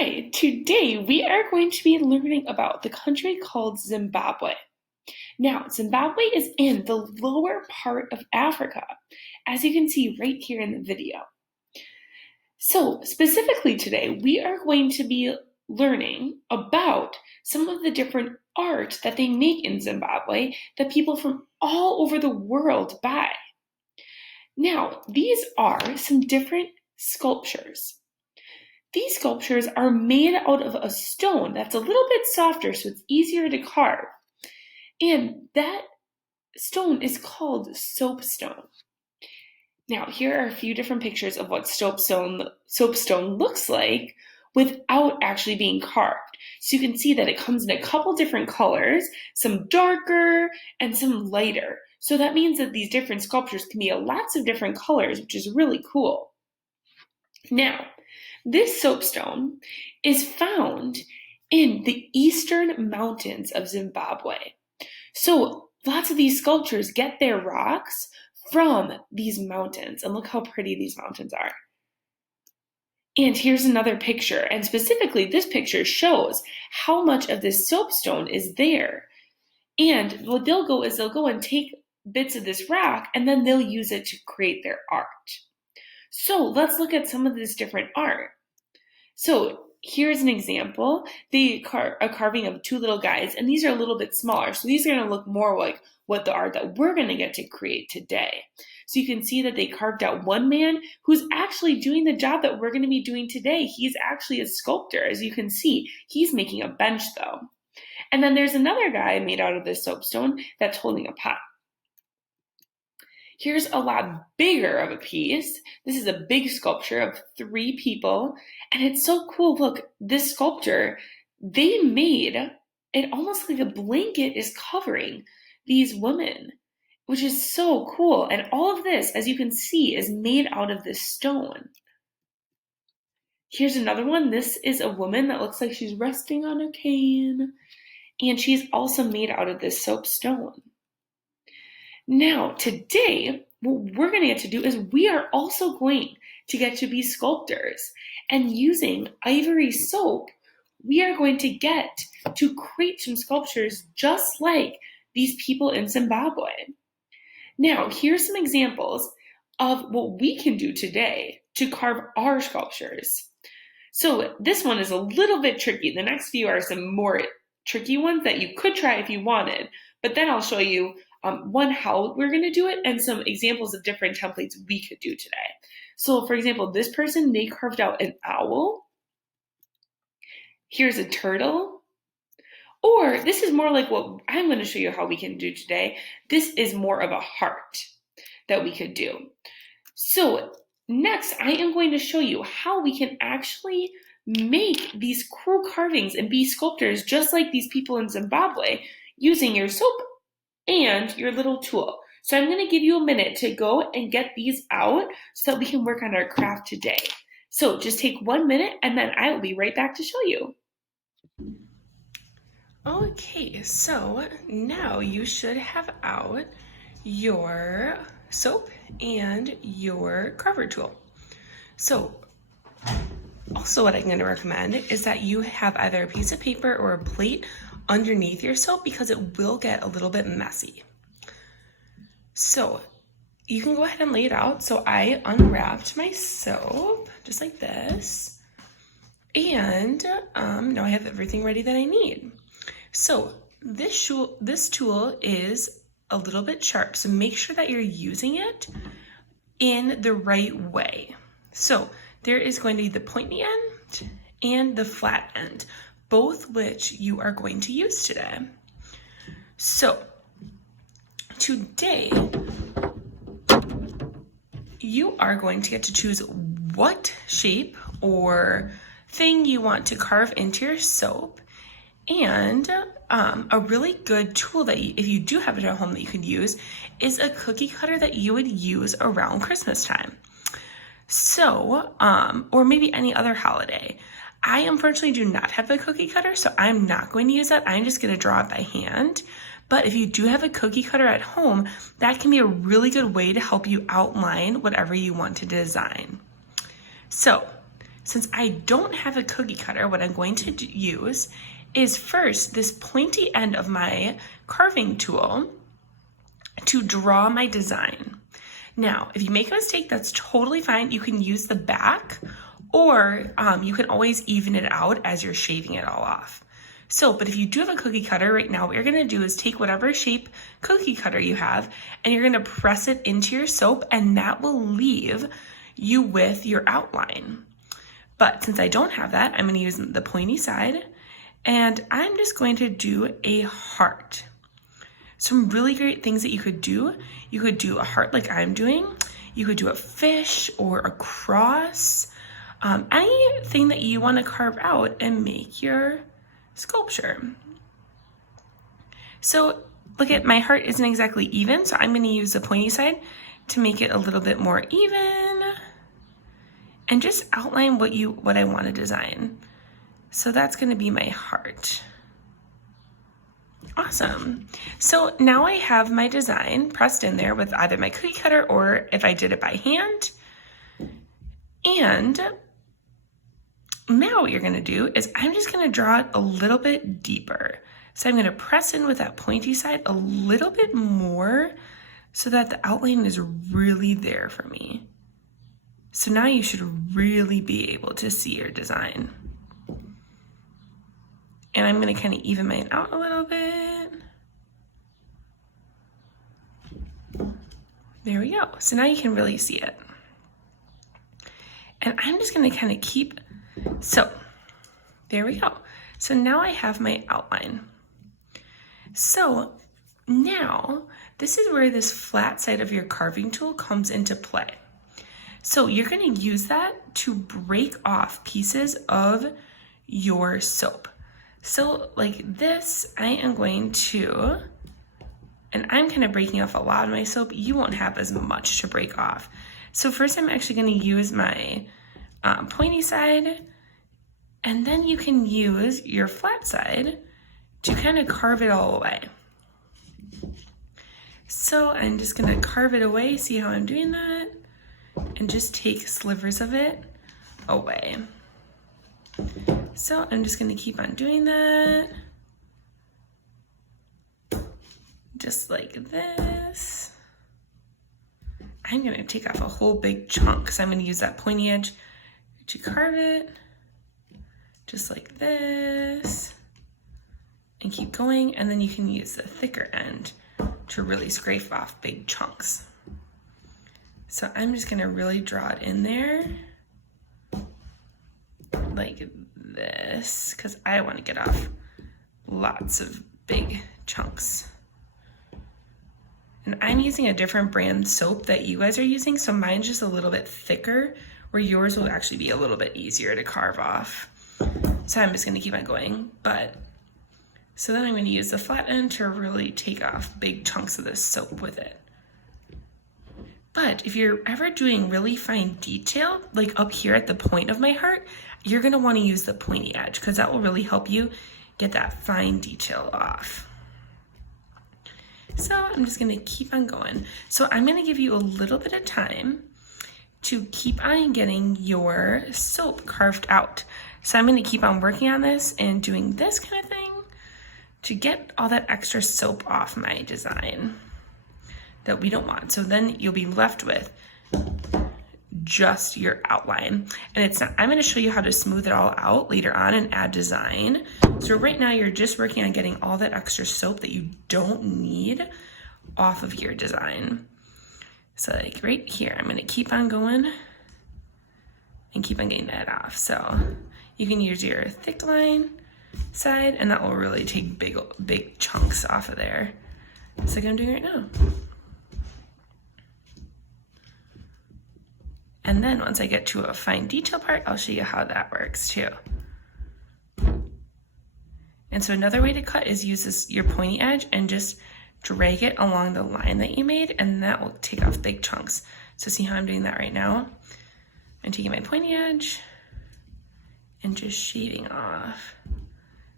Hi, today we are going to be learning about the country called Zimbabwe. Now, Zimbabwe is in the lower part of Africa, as you can see right here in the video. So, specifically today, we are going to be learning about some of the different art that they make in Zimbabwe that people from all over the world buy. Now, these are some different sculptures. These sculptures are made out of a stone that's a little bit softer, so it's easier to carve. And that stone is called soapstone. Now, here are a few different pictures of what soapstone looks like without actually being carved. So you can see that it comes in a couple different colors, some darker and some lighter. So that means that these different sculptures can be lots of different colors, which is really cool. Now, this soapstone is found in the eastern mountains of Zimbabwe. So lots of these sculptures get their rocks from these mountains. And look how pretty these mountains are. And here's another picture. And specifically, this picture shows how much of this soapstone is there. And what they'll go and take bits of this rock, and then they'll use it to create their art. So let's look at some of this different art. So here's an example. A carving of two little guys, and these are a little bit smaller. So these are going to look more like what the art that we're going to get to create today. So you can see that they carved out one man who's actually doing the job that we're going to be doing today. He's actually a sculptor. As you can see, he's making a bench though. And then there's another guy made out of this soapstone that's holding a pot. Here's a lot bigger of a piece. This is a big sculpture of 3 people, and it's so cool. Look, this sculpture, they made it almost like a blanket is covering these women, which is so cool. And all of this, as you can see, is made out of this stone. Here's another one. This is a woman that looks like she's resting on a cane, and she's also made out of this soapstone. Now, today, what we're going to get to do is we are also going to get to be sculptors. And using ivory soap, we are going to get to create some sculptures just like these people in Zimbabwe. Now, here's some examples of what we can do today to carve our sculptures. So this one is a little bit tricky. The next few are some more tricky ones that you could try if you wanted, but then I'll show you how we're going to do it and some examples of different templates we could do today. So for example, this person, they carved out an owl. Here's a turtle. Or this is more like what I'm going to show you how we can do today. This is more of a heart that we could do. So next, I am going to show you how we can actually make these cool carvings and be sculptors just like these people in Zimbabwe using your soap and your little tool. So I'm going to give you a minute to go and get these out so that we can work on our craft today. So just take 1 minute and then I will be right back to show you. Okay, so now you should have out your soap and your carver tool. So also what I'm going to recommend is that you have either a piece of paper or a plate underneath your soap because it will get a little bit messy. So you can go ahead and lay it out. So I unwrapped my soap just like this. And now I have everything ready that I need. So this tool is a little bit sharp. So make sure that you're using it in the right way. So there is going to be the pointy end and the flat end, both which you are going to use today. So today, you are going to get to choose what shape or thing you want to carve into your soap. And a really good tool that if you do have it at home that you could use is a cookie cutter that you would use around Christmas time. So, or maybe any other holiday. I unfortunately do not have a cookie cutter, so I'm not going to use that. I'm just going to draw it by hand. But if you do have a cookie cutter at home, that can be a really good way to help you outline whatever you want to design. So since I don't have a cookie cutter, what I'm going to use is first this pointy end of my carving tool to draw my design. Now, if you make a mistake, that's totally fine. You can use the back, or you can always even it out as you're shaving it all off. So, but if you do have a cookie cutter right now, what you're gonna do is take whatever shape cookie cutter you have, and you're gonna press it into your soap, and that will leave you with your outline. But since I don't have that, I'm gonna use the pointy side, and I'm just going to do a heart. Some really great things that you could do a heart like I'm doing. You could do a fish or a cross, anything that you want to carve out and make your sculpture. So look at my heart isn't exactly even, so I'm going to use the pointy side to make it a little bit more even and just outline what I want to design. So that's going to be my heart. Awesome. So now I have my design pressed in there with either my cookie cutter or if I did it by hand. And now what you're going to do is I'm just going to draw it a little bit deeper. So I'm going to press in with that pointy side a little bit more so that the outline is really there for me. So now you should really be able to see your design. And I'm going to kind of even mine out a little bit. There we go. So now you can really see it. And I'm just going to kind of keep, so there we go. So now I have my outline. So now this is where this flat side of your carving tool comes into play. So you're going to use that to break off pieces of your soap. So like this, I am going to, and I'm kind of breaking off a lot of my soap. You won't have as much to break off. So first I'm actually going to use my pointy side, and then you can use your flat side to kind of carve it all away. So I'm just going to carve it away. See how I'm doing that? And just take slivers of it away. So I'm just going to keep on doing that. Just like this. I'm going to take off a whole big chunk because I'm going to use that pointy edge to carve it. Just like this. And keep going. And then you can use the thicker end to really scrape off big chunks. So I'm just going to really draw it in there. Like this, because I want to get off lots of big chunks. And I'm using a different brand soap that you guys are using, so mine's just a little bit thicker, where yours will actually be a little bit easier to carve off. So I'm just going to keep on going. So then I'm going to use the flat end to really take off big chunks of this soap with it. But if you're ever doing really fine detail, like up here at the point of my heart, you're going to want to use the pointy edge because that will really help you get that fine detail off. So I'm just going to keep on going. So I'm going to give you a little bit of time to keep on getting your soap carved out. So I'm going to keep on working on this and doing this kind of thing to get all that extra soap off my design that we don't want. So then you'll be left with just your outline. And it's not, I'm going to show you how to smooth it all out later on and add design. So right now you're just working on getting all that extra soap that you don't need off of your design. So like right here, I'm going to keep on going and keep on getting that off. So you can use your thick line side and that will really take big chunks off of there. Just like I'm doing right now. And then once I get to a fine detail part, I'll show you how that works too. And so another way to cut is use your pointy edge and just drag it along the line that you made, and that will take off big chunks. So see how I'm doing that right now? I'm taking my pointy edge and just shaving off.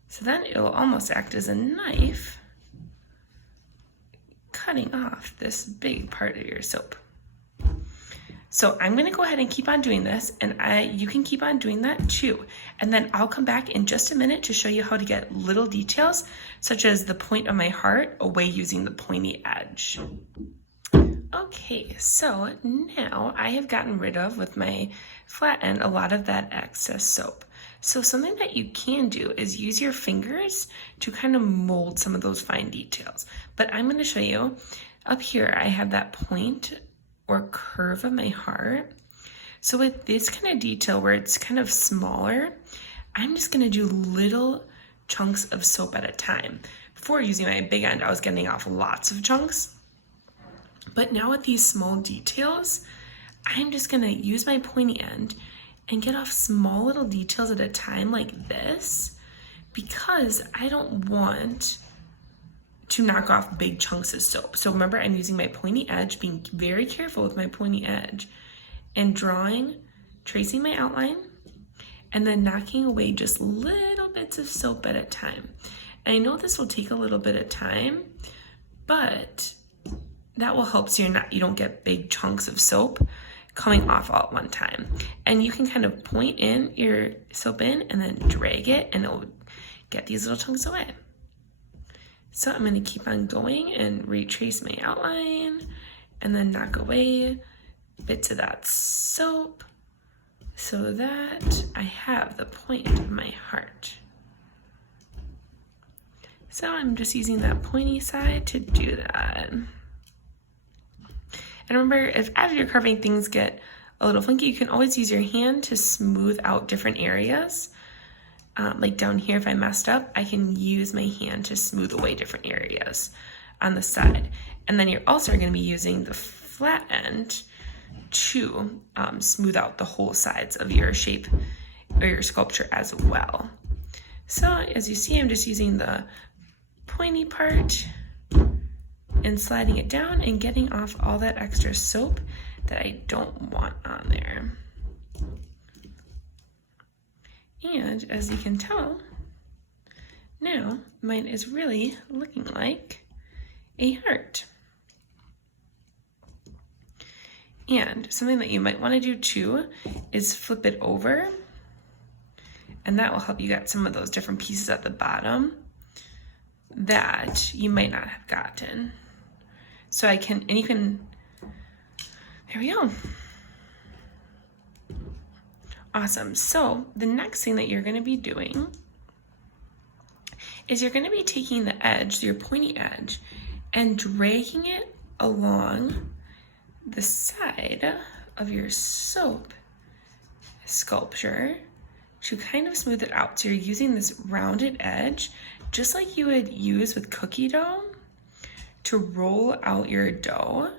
So then it will almost act as a knife, cutting off this big part of your soap. So I'm going to go ahead and keep on doing this, and you can keep on doing that too. And then I'll come back in just a minute to show you how to get little details, such as the point of my heart away using the pointy edge. Okay, so now I have gotten rid of, with my flat end, a lot of that excess soap. So something that you can do is use your fingers to kind of mold some of those fine details. But I'm going to show you up here, I have that point or curve of my heart. So with this kind of detail where it's kind of smaller, I'm just going to do little chunks of soap at a time. Before, using my big end, I was getting off lots of chunks. But now with these small details, I'm just going to use my pointy end and get off small little details at a time like this, because I don't want to knock off big chunks of soap. So remember, I'm using my pointy edge, being very careful with my pointy edge, and drawing, tracing my outline, and then knocking away just little bits of soap at a time. And I know this will take a little bit of time, but that will help so you don't get big chunks of soap coming off all at one time. And you can kind of point in your soap in and then drag it, and it will get these little chunks away. So I'm going to keep on going and retrace my outline and then knock away bits of that soap so that I have the point of my heart. So I'm just using that pointy side to do that. And remember, if as you're carving things get a little funky, you can always use your hand to smooth out different areas. Like down here, if I messed up, I can use my hand to smooth away different areas on the side. And then you're also going to be using the flat end to smooth out the whole sides of your shape or your sculpture as well. So as you see, I'm just using the pointy part and sliding it down and getting off all that extra soap that I don't want on there. And as you can tell, now mine is really looking like a heart. And something that you might want to do too is flip it over, and that will help you get some of those different pieces at the bottom that you might not have gotten. So there we go. Awesome. So the next thing that you're going to be doing is you're going to be taking the edge, your pointy edge, and dragging it along the side of your soap sculpture to kind of smooth it out. So you're using this rounded edge, just like you would use with cookie dough to roll out your dough.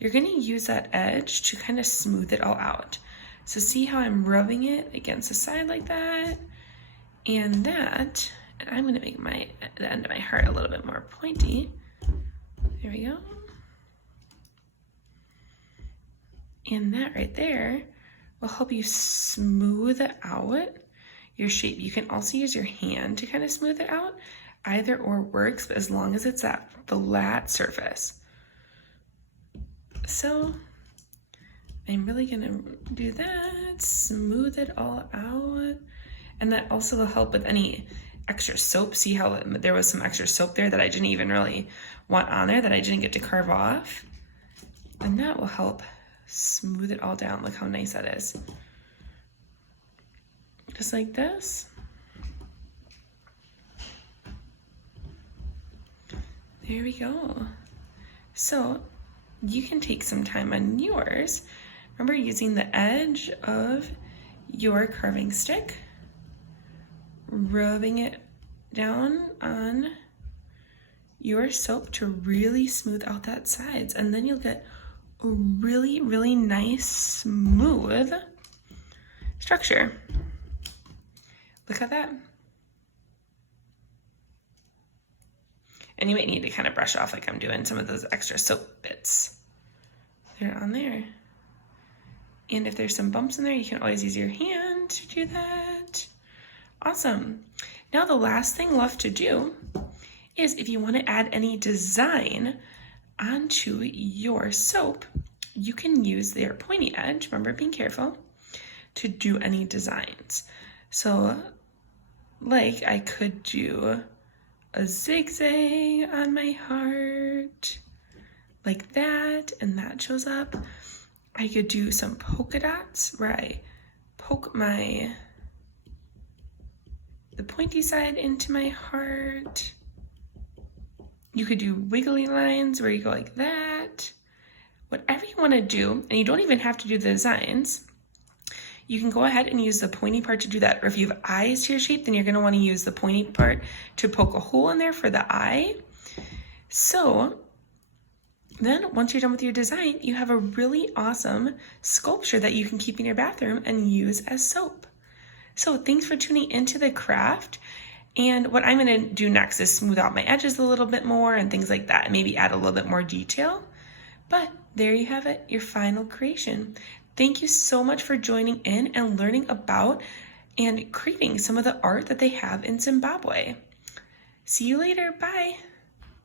You're going to use that edge to kind of smooth it all out. So see how I'm rubbing it against the side like that, and that, and I'm going to make the end of my heart a little bit more pointy. There we go. And that right there will help you smooth out your shape. You can also use your hand to kind of smooth it out. Either or works, but as long as it's that flat surface. So I'm really gonna do that, smooth it all out. And that also will help with any extra soap. See how there was some extra soap there that I didn't even really want on there, that I didn't get to carve off. And that will help smooth it all down. Look how nice that is. Just like this. There we go. So you can take some time on yours. Remember, using the edge of your carving stick, rubbing it down on your soap to really smooth out that sides, and then you'll get a really, really nice, smooth structure. Look at that. And you might need to kind of brush off, like I'm doing, some of those extra soap bits. They're on there. And if there's some bumps in there, you can always use your hand to do that. Awesome. Now the last thing left to do is, if you want to add any design onto your soap, you can use their pointy edge, remember being careful, to do any designs. So like I could do a zigzag on my heart like that, and that shows up. I could do some polka dots where I poke the pointy side into my heart. You could do wiggly lines where you go like that. Whatever you want to do, and you don't even have to do the designs, you can go ahead and use the pointy part to do that. Or if you have eyes to your shape, then you're going to want to use the pointy part to poke a hole in there for the eye. So then once you're done with your design, you have a really awesome sculpture that you can keep in your bathroom and use as soap. So thanks for tuning into the craft. And what I'm going to do next is smooth out my edges a little bit more and things like that, and maybe add a little bit more detail. But there you have it, your final creation. Thank you so much for joining in and learning about and creating some of the art that they have in Zimbabwe. See you later. Bye.